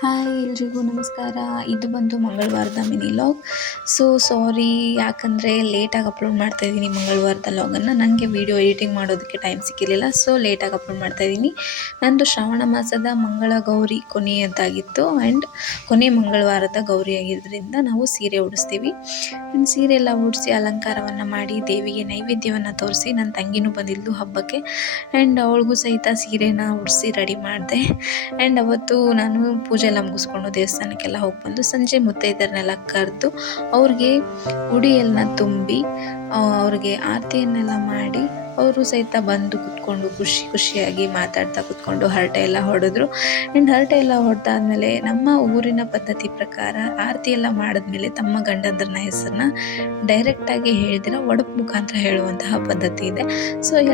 Hi ಎಲ್ರಿಗೂ ನಮಸ್ಕಾರ. ಇದು ಬಂದು ಮಂಗಳವಾರದ ಮಿನಿ ಲಾಗ್. ಸಾರಿ, ಯಾಕಂದರೆ ಲೇಟಾಗಿ ಅಪ್ಲೋಡ್ ಮಾಡ್ತಾಯಿದ್ದೀನಿ ಮಂಗಳವಾರದ ಲಾಗನ್ನು. ನನಗೆ ವೀಡಿಯೋ ಎಡಿಟಿಂಗ್ ಮಾಡೋದಕ್ಕೆ ಟೈಮ್ ಸಿಕ್ಕಿರಲಿಲ್ಲ, ಲೇಟಾಗಿ ಅಪ್ಲೋಡ್ ಮಾಡ್ತಾಯಿದ್ದೀನಿ. ನಂದು ಶ್ರಾವಣ ಮಾಸದ ಮಂಗಳ ಗೌರಿ ಕೊನೆಯದಾಗಿತ್ತು ಆ್ಯಂಡ್ ಕೊನೆ ಮಂಗಳವಾರದ ಗೌರಿ ಆಗಿದ್ದರಿಂದ ನಾವು ಸೀರೆ ಉಡಿಸ್ತೀವಿ. ಆ್ಯಂಡ್ ಸೀರೆ ಎಲ್ಲ ಉಡಿಸಿ ಅಲಂಕಾರವನ್ನು ಮಾಡಿ ದೇವಿಗೆ ನೈವೇದ್ಯವನ್ನು ತೋರಿಸಿ ನನ್ನ ತಂಗಿನೂ ಬಂದಿದ್ದು ಹಬ್ಬಕ್ಕೆ ಆ್ಯಂಡ್ ಅವಳಿಗೂ ಸಹಿತ ಸೀರೆನ ಉಡಿಸಿ ರೆಡಿ ಮಾಡಿದೆ. ಆ್ಯಂಡ್ ಅವತ್ತು ನಾನು ಪೂಜೆ ಎಲ್ಲ ಮುಗಿಸ್ಕೊಂಡು ದೇವಸ್ಥಾನಕ್ಕೆಲ್ಲ ಹೋಗಿ ಬಂದು ಸಂಜೆ ಮುತ್ತೈದರನ್ನೆಲ್ಲ ಕರೆದು ಅವ್ರಿಗೆ ಉಡಿಯೆಲ್ಲ ತುಂಬಿ ಅವ್ರಿಗೆ ಆರತಿಯನ್ನೆಲ್ಲ ಮಾಡಿ ಅವರು ಸಹಿತ ಬಂದು ಕುತ್ಕೊಂಡು ಖುಷಿಯಾಗಿ ಮಾತಾಡ್ತಾ ಕುತ್ಕೊಂಡು ಹರಟೆ ಎಲ್ಲ ಹೊಡೆದ್ರು. ಆ್ಯಂಡ್ ಹರಟೆ ಎಲ್ಲ ಹೊಡೆದಾದ್ಮೇಲೆ ನಮ್ಮ ಊರಿನ ಪದ್ಧತಿ ಪ್ರಕಾರ ಆರತಿ ಎಲ್ಲ ಮಾಡಿದ್ಮೇಲೆ ತಮ್ಮ ಗಂಡಂದ್ರನ ಹೆಸರನ್ನ ಡೈರೆಕ್ಟಾಗಿ ಹೇಳ್ದಿರ ಒಡಪು ಮುಖಾಂತರ ಹೇಳುವಂತಹ ಪದ್ಧತಿ ಇದೆ.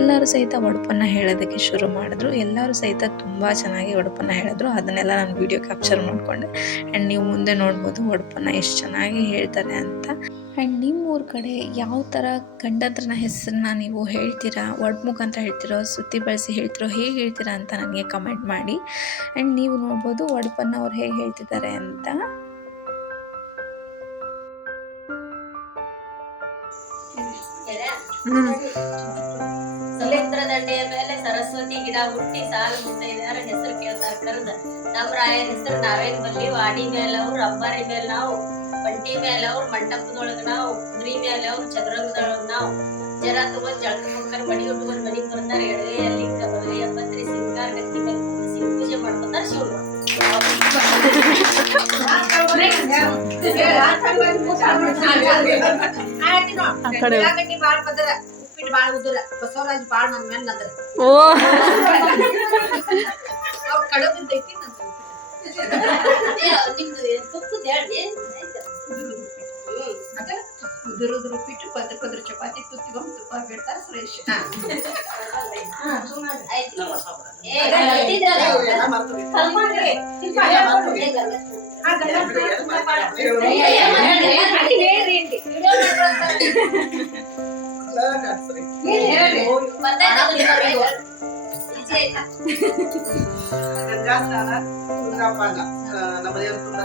ಎಲ್ಲರೂ ಸಹಿತ ಒಡಪನ್ನು ಹೇಳೋದಕ್ಕೆ ಶುರು ಮಾಡಿದ್ರು. ಎಲ್ಲರೂ ಸಹಿತ ತುಂಬ ಚೆನ್ನಾಗಿ ಒಡಪನ್ನು ಹೇಳಿದ್ರು. ಅದನ್ನೆಲ್ಲ ನಾನು ವಿಡಿಯೋ ಕ್ಯಾಪ್ಚರ್ ಮಾಡಿಕೊಂಡೆ ಆ್ಯಂಡ್ ನೀವು ಮುಂದೆ ನೋಡ್ಬೋದು ಒಡಪನ್ನು ಎಷ್ಟು ಚೆನ್ನಾಗಿ ಹೇಳ್ತಾರೆ ಅಂತ. ಆ್ಯಂಡ್ ನಿಮ್ಮ ಊರ ಕಡೆ ಯಾವ ಥರ ಗಂಡಂದ್ರನ ಹೆಸರನ್ನ ನೀವು ಹೇಳ್ತೀರಾ, ಒಡಪು ಮುಖಾಂತರ ಹೇಳ್ತಿರೋ, ಸುತ್ತಿ ಬಳಸಿ ಹೇಳ್ತಿರೋ, ಹೇಗೆ ಹೇಳ್ತೀರಾ ಅಂತ ನನಗೆ ಕಮೆಂಟ್ ಮಾಡಿ. ಆ್ಯಂಡ್ ನೀವು ನೋಡ್ಬೋದು ಒಡಪನ್ನು ಅವ್ರು ಹೇಗೆ ಹೇಳ್ತಿದ್ದಾರೆ ಅಂತ. ಸಮುದ್ರ ದಂಡೆಯ ಮೇಲೆ ಸರಸ್ವತಿ ಗಿಡ ಹುಟ್ಟಿ ಸಾಲು ಮುತ್ತೈದೆಯರ ಹೆಸರು ಕೇಳ್ತಾರೆ ಕರೆದ ನಮ್ಮ ರಾಯರ ಹೆಸರು ನಾವೇನ್ ಬಲ್ಲಿ ವಾಡಿ ಮೇಲೆ ಅವ್ರು ಅಂಬಾರಿ ಮೇಲೆ ನಾವು ಬಂಟಿ ಮೇಲೆ ಅವ್ರು ಮಂಟಪದೊಳಗ ನಾವು ಕುದುರೆ ಮೇಲೆ ಅವ್ರು ಚದುರಂಗದೊಳಗ ನಾವು ಜರ ತಗೊಂಡ್ ಜಳಕ ಹೋಗ್ತಾರೆ ಮಡಿ ಉಟ್ಕೊಂಡ್ ಮನಿಗ್ ಬರ್ತಾರೆ ಎಡಗೈಯಲ್ಲಿ ಬಲಗೈಯ ಬಂದ್ರಿ ಸಿಂಗಾರ ಗತ್ತಿ ಮೇಲೆ ಶಿವ ಪೂಜೆ ಮಾಡ್ಕೊತಾರ ಶಿವ್ರು ಬಾಳ ಉದುರ ಬಸವರಾಜ್ ಬಾಳ ನನ್ ಮೇಲೆ ನದ್ರ ಅವ್ರ ಕಡೆ ಬಿದ್ದೈತಿ ಉದುರುದ್ರು ಬಿಟ್ಟು ಪದ್ರ ಚಪಾತಿ ತುತ್ತಿಗೊಂಡು ತುಪ್ಪ ಬಿಡ್ತಾರ ಸುರೇಶ್.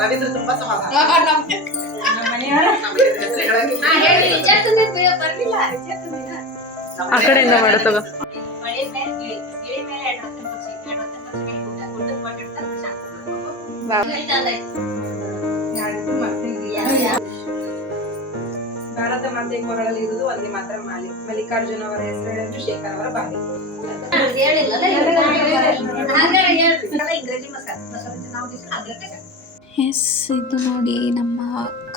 ರವೀಂದ್ರ ತುಂಬಾ ಸಮಾಧಾನ ಆ ಕಡೆಯಿಂದ ಮಾಡತ್ತವ ಭಾರತ ಮಾತೆ ಕೊರಳಲ್ಲಿ ಇರುವುದು ಒಂದೇ ಮಾತ್ರ ಮಾಲಿ. ಮಲ್ಲಿಕಾರ್ಜುನ ಅವರ ಹೆಸರು ಶೇಖರ್ ಅವರ ಬಾಲಿ. ಇದು ನೋಡಿ ನಮ್ಮ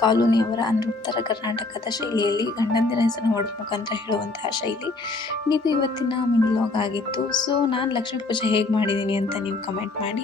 ಕಾಲೋನಿಯವರ ಅಂದರೆ ಉತ್ತರ ಕರ್ನಾಟಕದ ಶೈಲಿಯಲ್ಲಿ ಗಂಡಂದಿರ ಹೆಸರನ್ನು ಒಡಪು ಮುಖಾಂತರ ಹೇಳುವಂತಹ ಶೈಲಿ. ಇದು ಇವತ್ತಿನ ಮಿನಿ ಲಾಗ್ ಆಗಿತ್ತು. ನಾನು ಲಕ್ಷ್ಮೀ ಪೂಜೆ ಹೇಗೆ ಮಾಡಿದ್ದೀನಿ ಅಂತ ನೀವು ಕಮೆಂಟ್ ಮಾಡಿ.